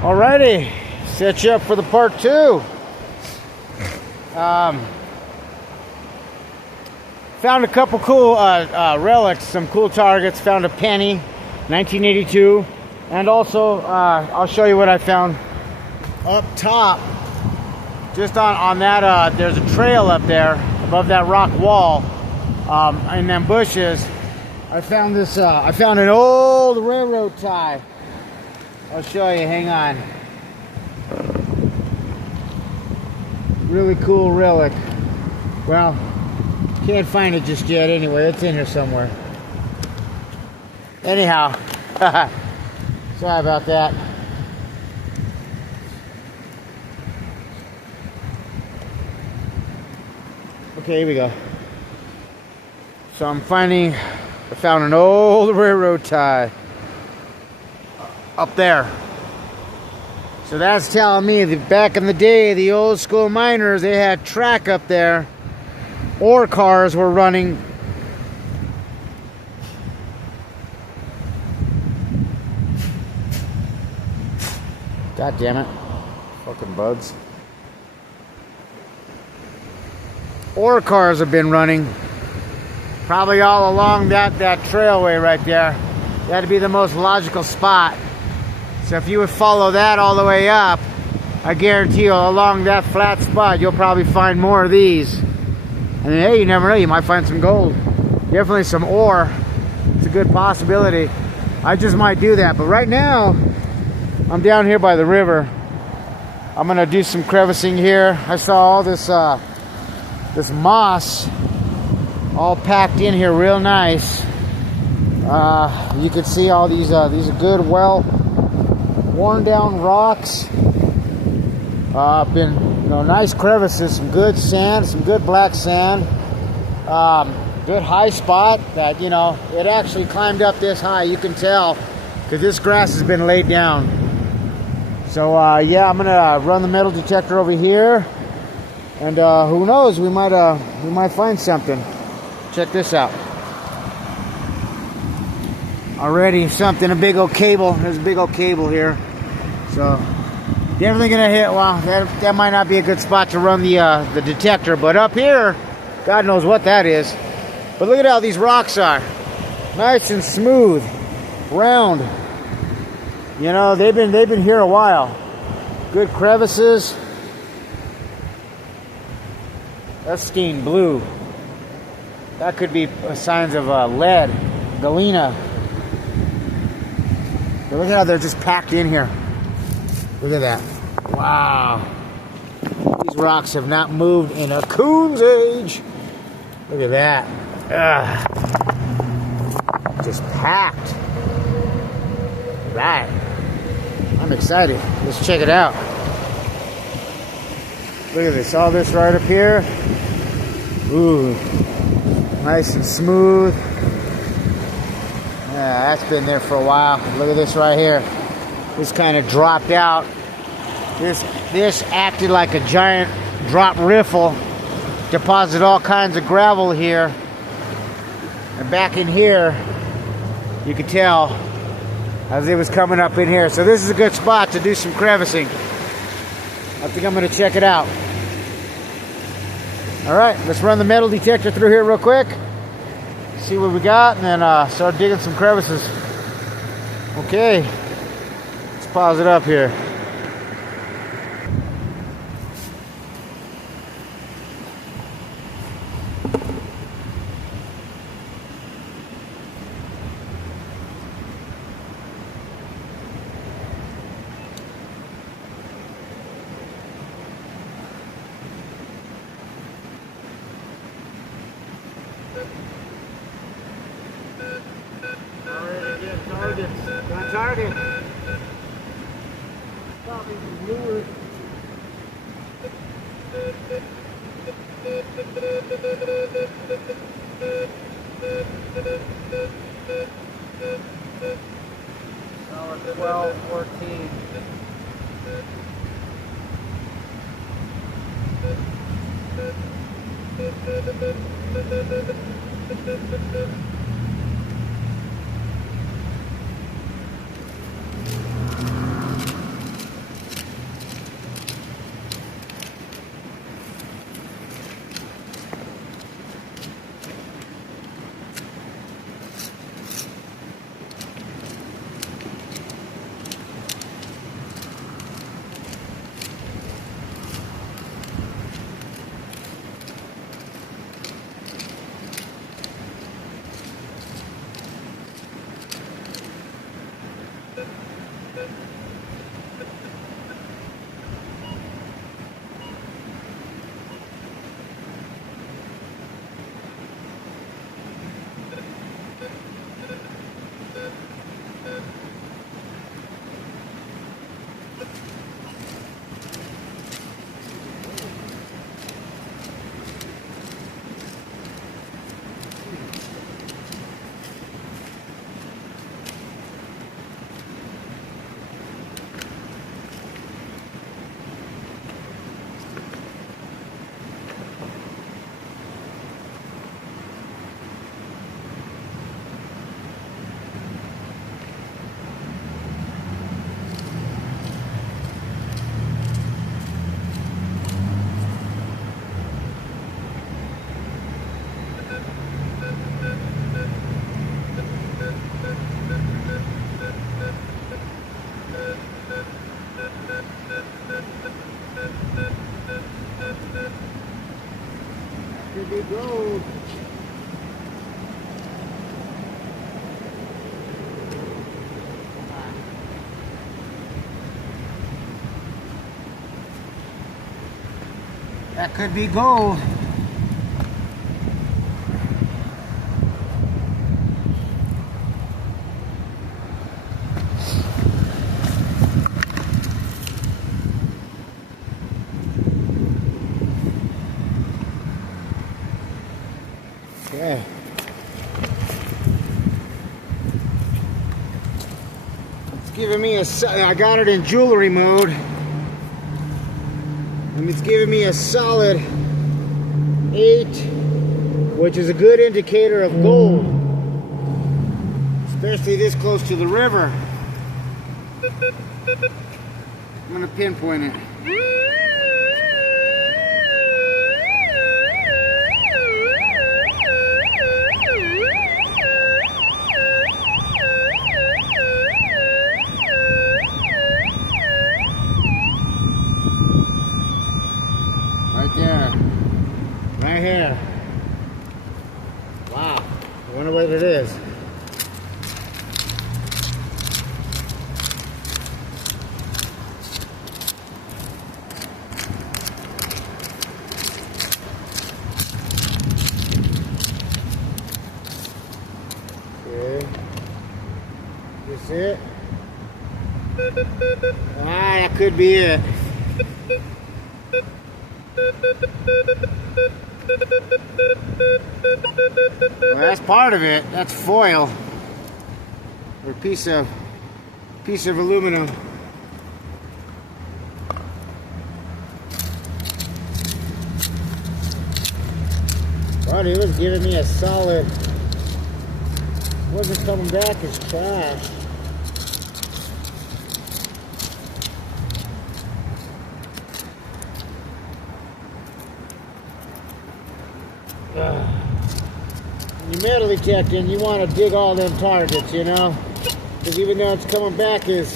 Alrighty, set you up for the part two. Found a couple cool relics, some cool targets. Found a penny, 1982, and also I'll show you what I found up top. Just on that, there's a trail up there above that rock wall, in them bushes. I found this. I found an old railroad tie. I'll show you. Hang on. Really cool relic. Well, can't find it just yet. Anyway, it's in here somewhere. Anyhow, sorry about that. Okay, here we go. So I found an old railroad tie up there. So that's telling me that back in the day, the old school miners, they had track up there. Ore cars were running. God damn it. Fucking bugs. Ore cars have been running probably all along that trailway right there. That'd be the most logical spot. So if you would follow that all the way up, I guarantee you along that flat spot, you'll probably find more of these. And then, hey, you never know, you might find some gold. Definitely some ore. It's a good possibility. I just might do that. But right now, I'm down here by the river. I'm gonna do some crevicing here. I saw all this this moss all packed in here real nice. You can see all these are good, well worn down rocks. Been nice crevices, some good sand, some good black sand. Good high spot that it actually climbed up this high. You can tell because this grass has been laid down. So yeah, I'm gonna run the metal detector over here, and who knows, we might find something. Check this out. Already something, a big old cable. There's a big old cable here. So definitely gonna hit. Well, that might not be a good spot to run the detector, but up here, God knows what that is. But look at how these rocks are, nice and smooth, round. They've been here a while. Good crevices. That's stained blue. That could be signs of lead, galena. But look at how they're just packed in here. Look at that. Wow. These rocks have not moved in a coon's age. Look at that. Just packed. Right. I'm excited. Let's check it out. Look at this. All this right up here. Ooh. Nice and smooth. Yeah, that's been there for a while. Look at this right here. This kind of dropped out. This acted like a giant drop riffle. Deposited all kinds of gravel here. And back in here, you could tell as it was coming up in here. So this is a good spot to do some crevicing. I think I'm going to check it out. Alright, let's run the metal detector through here real quick. See what we got, and then start digging some crevices. Okay, let's pause it up here. Target. Probably bluer. Solid 12, 14. be gold. That could be gold. Okay. It's giving me I got it in jewelry mode. And it's giving me a solid 8, which is a good indicator of gold, especially this close to the river. I'm going to pinpoint it. Right there. Right here. Wow. I wonder what it is. Okay. This it? Ah, that could be it. Well, that's part of it. That's foil, or piece of aluminum. But it was giving me a solid. Wasn't coming back as trash. When you're metal detecting, you want to dig all them targets, you know, because even though it's coming back as,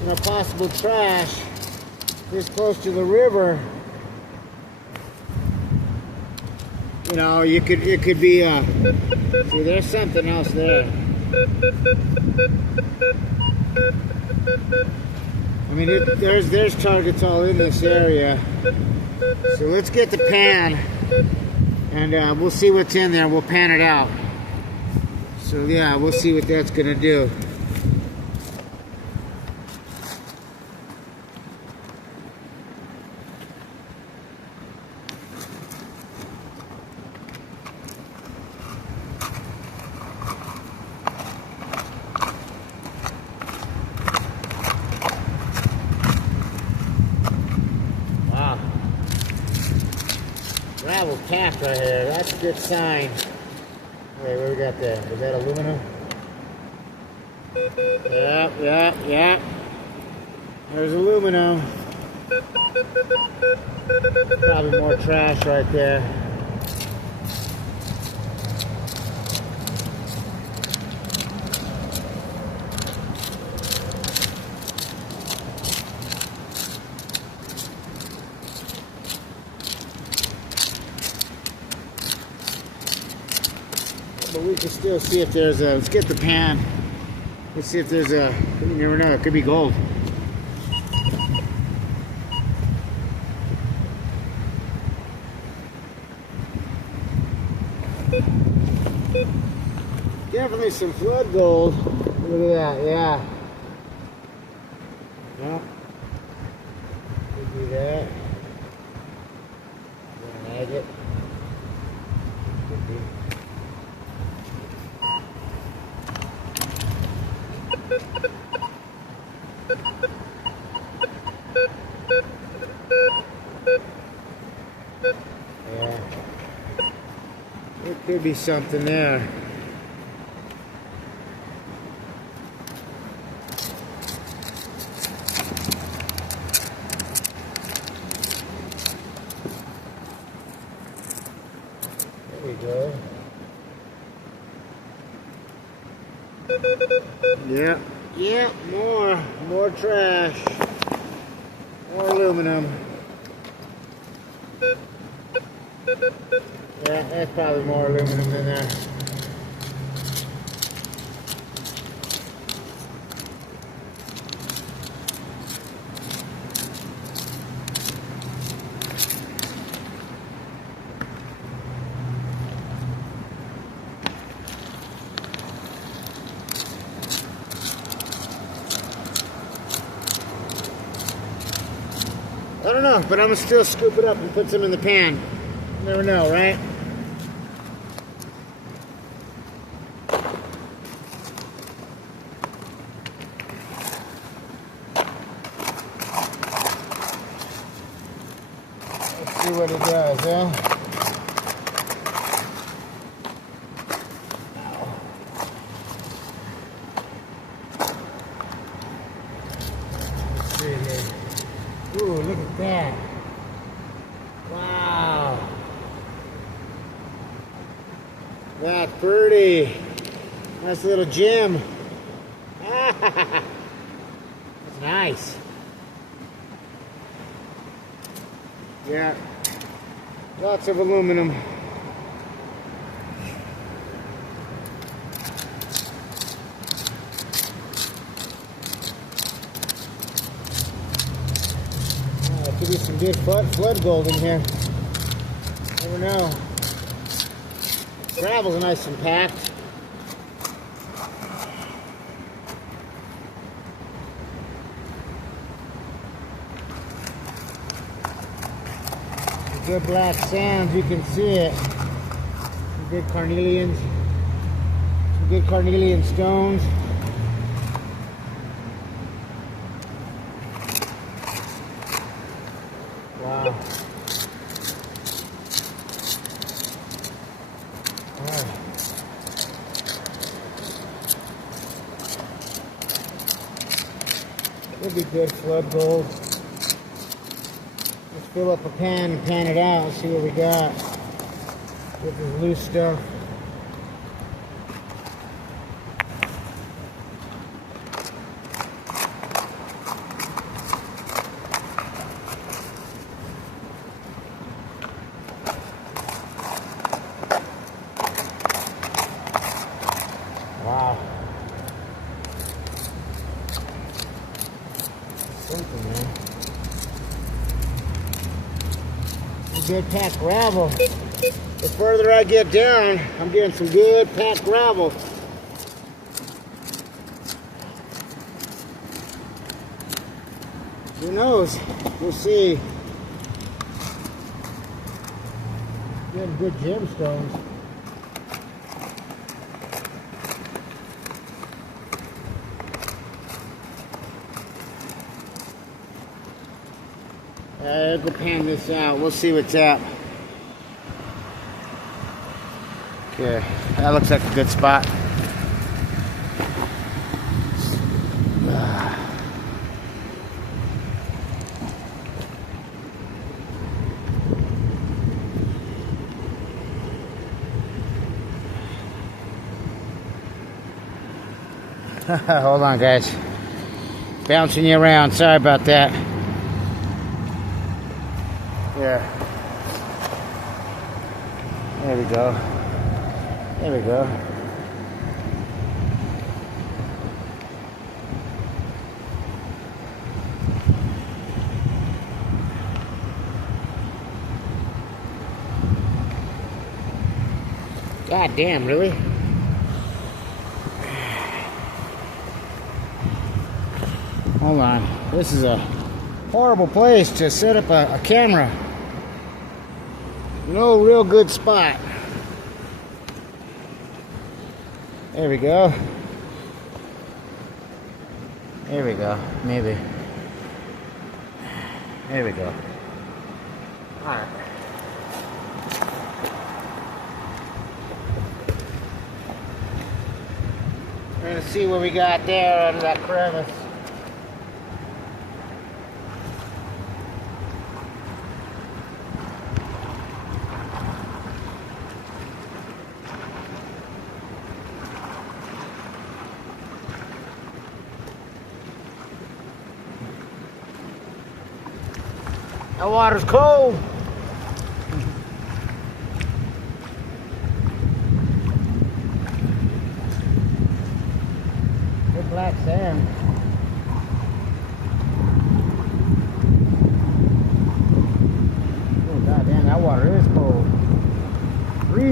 you know, possible trash this close to the river, you know, it could be see, there's something else there. I mean, there's targets all in this area. So let's get the pan. And we'll see what's in there. We'll pan it out. So yeah, we'll see what that's gonna do. Wow. Gravel tap right here. That's a good sign. Wait, what we got there? Is that aluminum? Yeah. There's aluminum. Probably more trash right there. But we can still see if there's a, let's get the pan. Let's see if there's a, you never know, it could be gold. Definitely some flood gold. Look at that, yeah. Yeah. Could be that. An agate. Could be. Yeah. There could be something there. There we go. Yeah, more trash, more aluminum. Yeah, that's probably more aluminum than there. I don't know, but I'm gonna still scoop it up and put some in the pan. You never know, right? Let's see what it does, huh? Let's see here. Ooh, look at that. Wow. That's pretty. Nice little gem. That's nice. Yeah. Lots of aluminum. Could be some good flood gold in here. Never know. Gravel's nice and packed. Some good black sands, you can see it. Some good carnelians. Some good carnelian stones. Wow. Alright. Could be good flood gold. Let's fill up a pan and pan it out and see what we got with this loose stuff. Wow. Something, man. Some good packed gravel. The further I get down, I'm getting some good packed gravel. Who knows? We'll see. Getting good gemstones. I'll go pan this out. We'll see what's up. Okay, that looks like a good spot. Hold on, guys. Bouncing you around. Sorry about that. Yeah. There we go. There we go. God damn, really? Hold on. This is a horrible place to set up a camera. No real good spot. There we go. There we go. Maybe. There we go. Alright. We're gonna see what we got there under that crevice. That water's cold.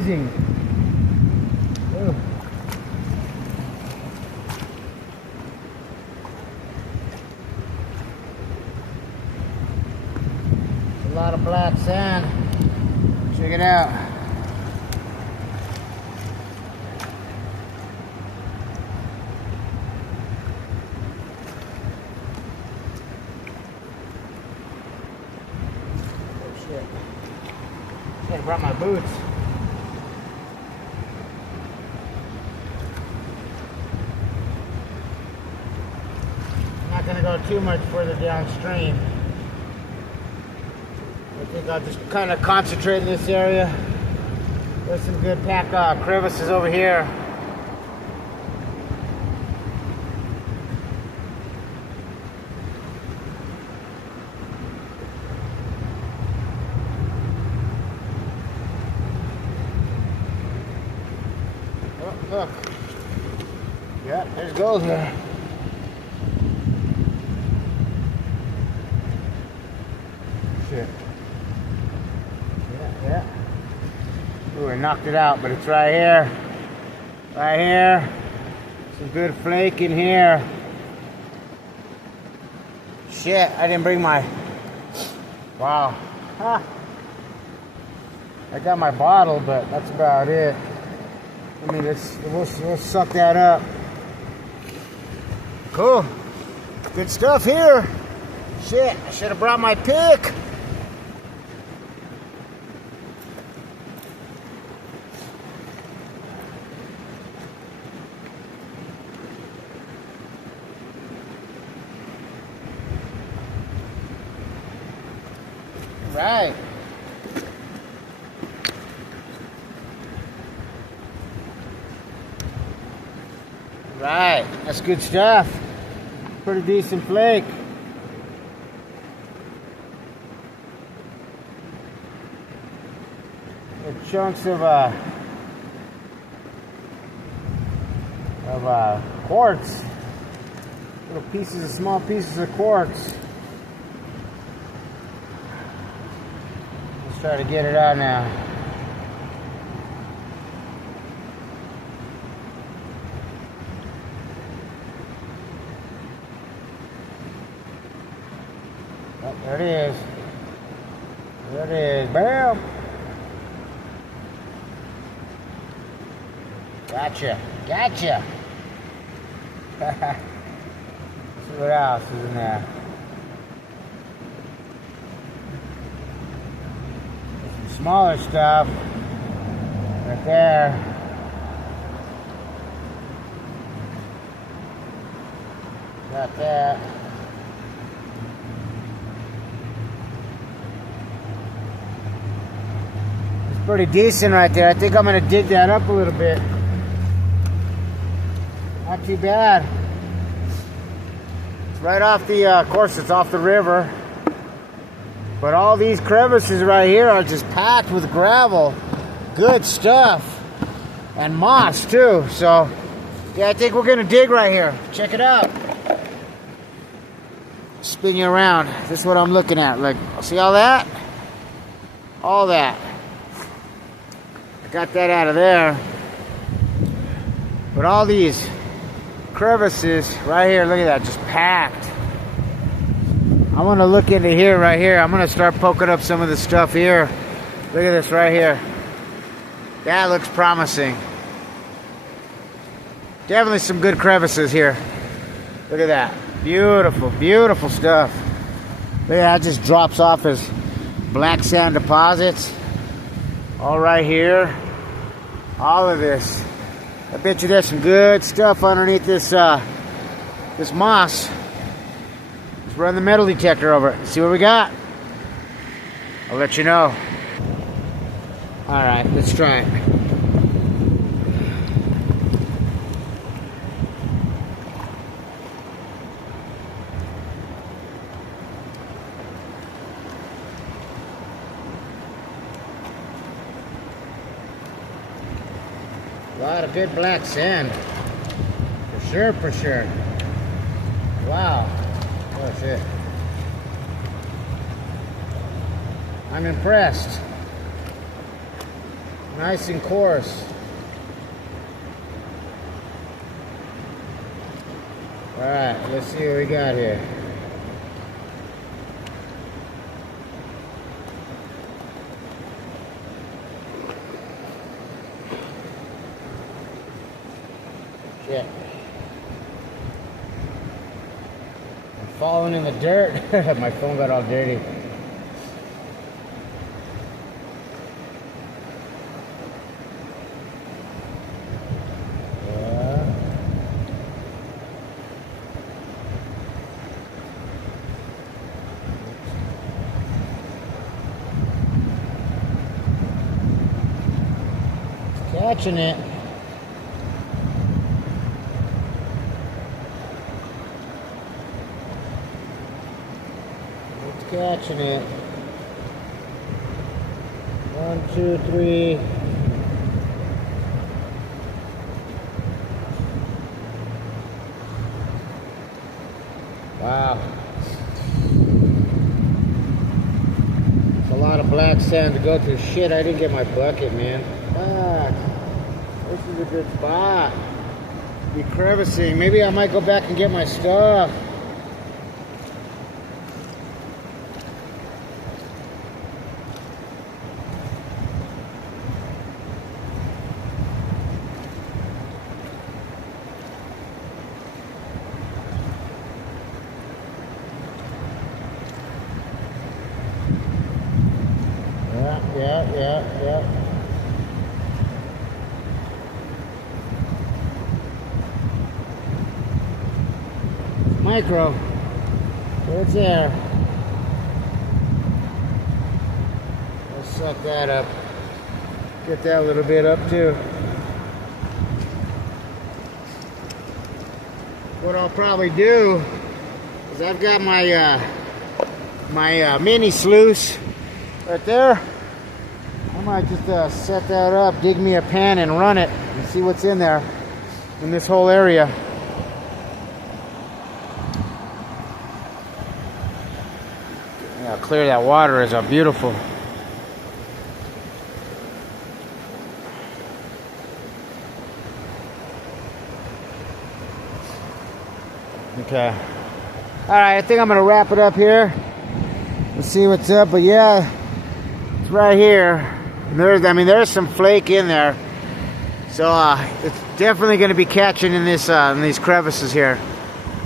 freezing. Ugh. A lot of black sand. Check it out. Oh shit. I brought my boots. I'm not gonna go too much further downstream. I think I'll just kind of concentrate in this area. There's some good pack crevices over here. Oh, look. Yeah, there's gold here. Shit. Yeah. Ooh, I knocked it out, but it's right here. Right here. Some good flake in here. Shit, I didn't bring my... Wow. Huh. I got my bottle, but that's about it. I mean, we'll suck that up. Cool. Good stuff here. Shit, I should have brought my pick. Right. Right. That's good stuff. Pretty decent flake. Little chunks of quartz. Little pieces, small pieces of quartz. Let's try to get it out now. Oh, there it is. There it is. Bam! Gotcha. Gotcha. See what else is in there. Some smaller stuff right there. Got that. It's pretty decent right there. I think I'm going to dig that up a little bit. Not too bad. It's right off the, of course it's off the river. But all these crevices right here are just packed with gravel. Good stuff. And moss too. So, yeah, I think we're going to dig right here. Check it out. Spin you around. This is what I'm looking at. Like, see all that? All that. I got that out of there. But all these crevices right here, look at that, just packed. I want to look into here right here. I'm going to start poking up some of the stuff here. Look at this right here. That looks promising. Definitely some good crevices here. Look at that. Beautiful, beautiful stuff. Look at that, just drops off as black sand deposits. All right here. All of this. I bet you there's some good stuff underneath this this moss. Let's run the metal detector over it. See what we got. I'll let you know. All right, let's try it. A lot of good black sand. For sure, for sure. Wow. Oh shit. I'm impressed. Nice and coarse. Alright, let's see what we got here. Shit. I'm falling in the dirt. My phone got all dirty. Catching it. It's catching it. 1, 2, 3. Wow. It's a lot of black sand to go through. Shit, I didn't get my bucket, man. Fuck. This is a good spot. Be crevicing. Maybe I might go back and get my stuff. Yeah. Micro. So it's there. Let's suck that up. Get that little bit up too. What I'll probably do is I've got my mini sluice right there. I might just set that up, dig me a pan and run it and see what's in there in this whole area. Yeah, clear that water is beautiful. Okay. Alright, I think I'm gonna wrap it up here. Let's see what's up, but yeah, it's right here. There's some flake in there, so it's definitely going to be catching in this in these crevices here.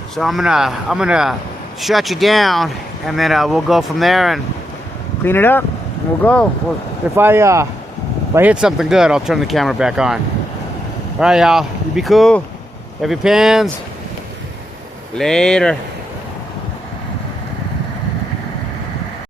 So I'm gonna shut you down, and then we'll go from there and clean it up. And we'll go. If I hit something good, I'll turn the camera back on. All right, y'all. You be cool. Have your pans. Later.